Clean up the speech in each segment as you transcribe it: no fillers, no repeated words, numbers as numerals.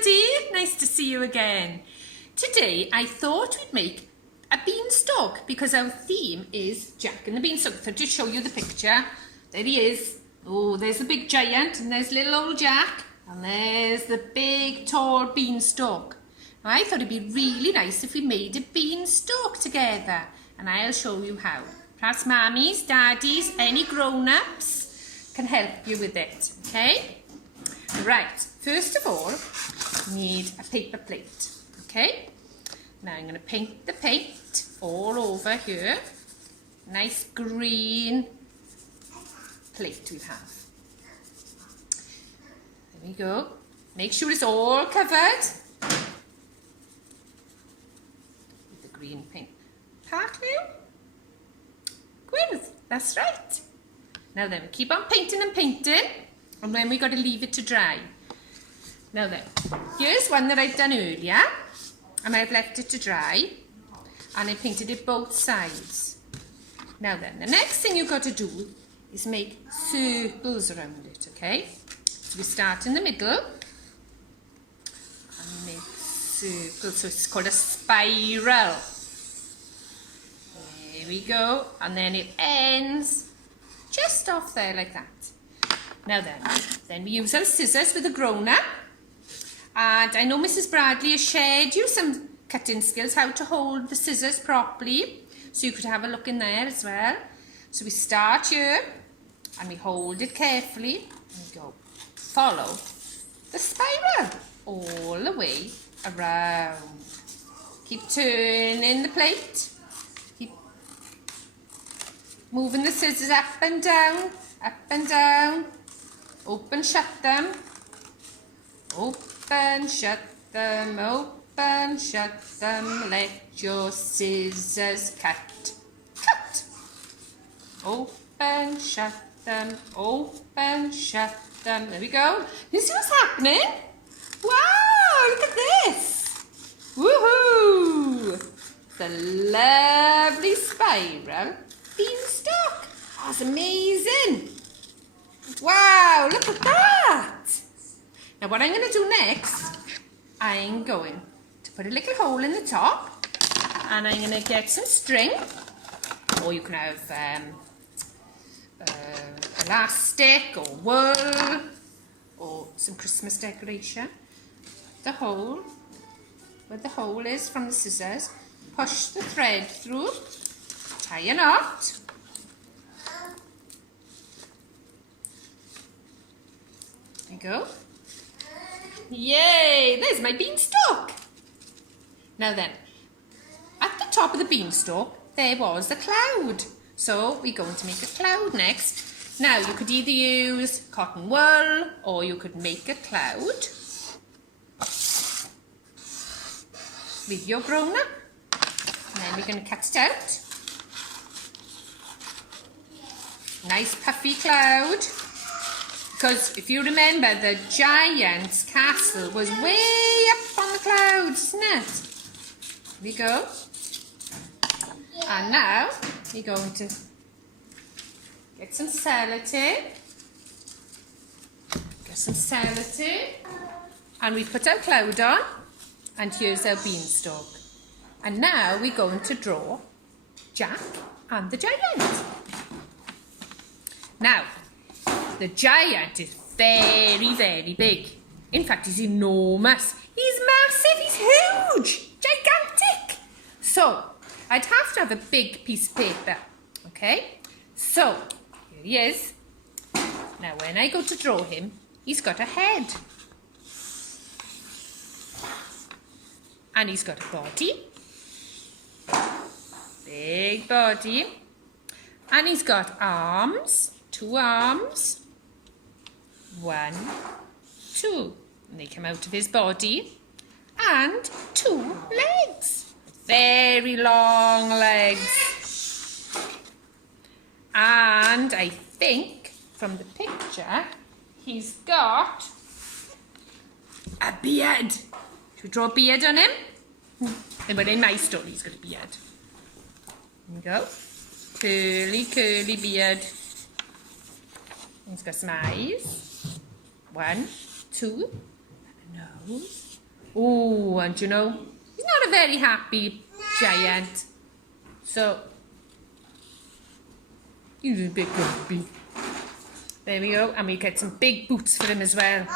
everybody, nice to see you again. Today I thought we'd make a beanstalk because our theme is Jack and the Beanstalk. So to show you the picture, there he is. Oh, there's the big giant and there's little old Jack and there's the big tall beanstalk. Now, I thought it'd be really nice if we made a beanstalk together, and I'll show you how. Perhaps mummies, daddies, any grown-ups can help you with it, okay? Right, first of all, you need a paper plate, okay? Now I'm going to paint the paint all over here. Nice green plate we have. There we go. Make sure it's all covered with the green paint. Partly. Good, that's right. Now then, we keep on painting and painting, and then we've got to leave it to dry. Now then, here's one that I've done earlier, and I've left it to dry, and I painted it both sides. Now then, the next thing you've got to do is make circles around it, okay? So we start in the middle, and make circles, so it's called a spiral. There we go, and then it ends just off there like that. Now then we use our scissors with the grown-up, and I know Mrs. Bradley has shared you some cutting skills, how to hold the scissors properly, so you could have a look in there as well. So we start here, and we hold it carefully, and we go, follow the spiral all the way around. Keep turning the plate. Moving the scissors up and down, open, shut them, open, shut them, open, shut them, let your scissors cut, open, shut them, open, shut them, there we go. You see what's happening? Wow, look at this, woohoo, the lovely spiral beanstalk. Oh, it's amazing. Wow, look at that. Now what I'm going to do next, I'm going to put a little hole in the top, and I'm going to get some string, or you can have elastic or wool or some Christmas decoration. The hole, where the hole is from the scissors, push the thread through, tie a knot, there you go, yay, there's my beanstalk. Now then, at the top of the beanstalk there was a cloud, so we're going to make a cloud next. Now you could either use cotton wool or you could make a cloud with your grown-up, and then we're going to cut it out. Nice puffy cloud, because if you remember, the giant's castle was way up on the clouds, isn't it? Here we go. And now we're going to get some sellotape. And we put our cloud on, and here's our beanstalk. And now we're going to draw Jack and the giant. Now, the giant is very, very big. In fact, he's enormous. He's massive, he's huge, gigantic. So, I'd have to have a big piece of paper, okay? So, here he is. Now, when I go to draw him, he's got a head. And he's got a body. Big body. And he's got arms. 2 arms, 1, 2, and they come out of his body, and 2 legs, very long legs, and I think from the picture he's got a beard. Should we draw a beard on him? But in my story he's got a beard. There you go, curly beard. He's got some eyes. 1, 2, nose. Oh, and you know, he's not a very happy giant. So, he's a bit grumpy. There we go, and we get some big boots for him as well.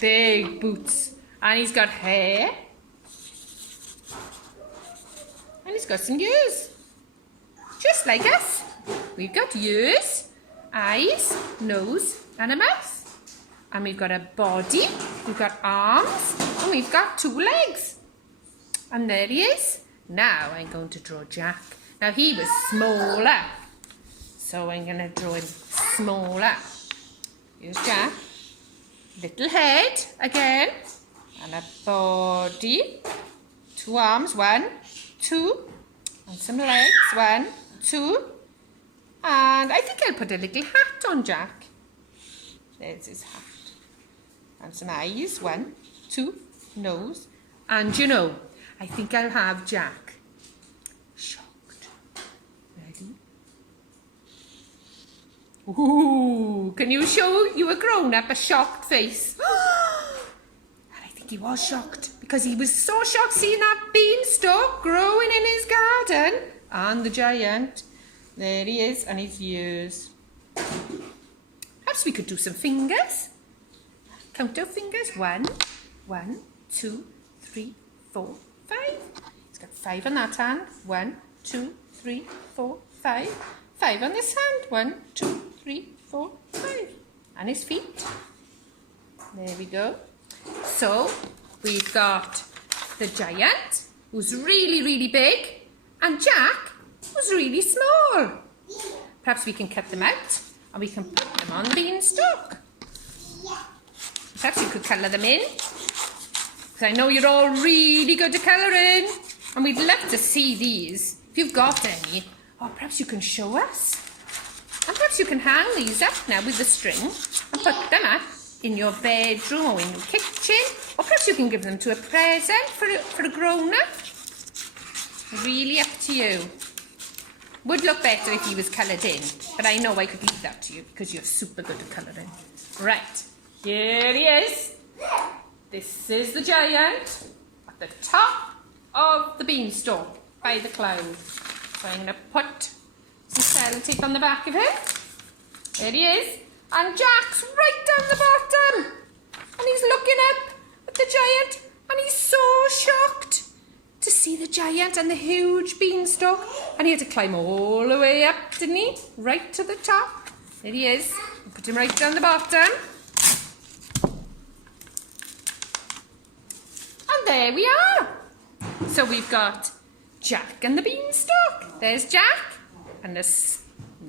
Big boots. And he's got hair. And he's got some ears. Just like us. We've got ears, eyes, nose, and a mouth. And we've got a body, we've got arms, and we've got 2 legs. And there he is. Now I'm going to draw Jack. Now he was smaller, so I'm going to draw him smaller. Here's Jack. Little head again, and a body. 2 arms, 1, 2, and some legs, 1, 2. And I think I'll put a little hat on Jack. There's his hat. And some eyes, 1, 2, nose. And you know, I think I'll have Jack shocked. Ready? Ooh, can you show you a grown-up a shocked face? And I think he was shocked because he was so shocked seeing that beanstalk growing in his garden. And the giant. There he is, and his ears. Perhaps we could do some fingers. Count our fingers. 1, 1, 2, 3, 4, 5. He's got 5 on that hand. 1, 2, 3, 4, 5. 5 on this hand. 1, 2, 3, 4, 5. And his feet. There we go. So we've got the giant, who's really, really big, and Jack, who's really small. Perhaps we can cut them out and we can put them on the beanstalk. Perhaps you could colour them in, because I know you're all really good at colouring, and we'd love to see these. If you've got any, or perhaps you can show us. And perhaps you can hang these up now with the string and put them up in your bedroom or in your kitchen, or perhaps you can give them to a present for a grown-up. Really up to you. Would look better if he was coloured in, but I know I could leave that to you because you're super good at colouring. Right, here he is. This is the giant at the top of the beanstalk by the clouds. So I'm going to put some sellotape on the back of him. There he is. And Jack's right down the bottom. And he's looking up at the giant, and he's so shocked to see the giant and the huge beanstalk. And he had to climb all the way up, didn't he? Right to the top. There he is. Put him right down the bottom. And there we are. So we've got Jack and the beanstalk. There's Jack and the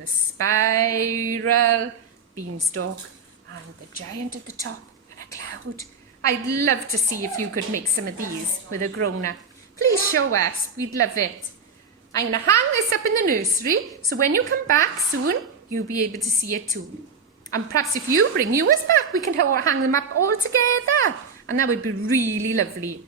spiral beanstalk and the giant at the top and a cloud. I'd love to see if you could make some of these with a grown-up. Please show us. We'd love it. I'm going to hang this up in the nursery, so when you come back soon, you'll be able to see it too. And perhaps if you bring yours back, we can hang them up all together. And that would be really lovely.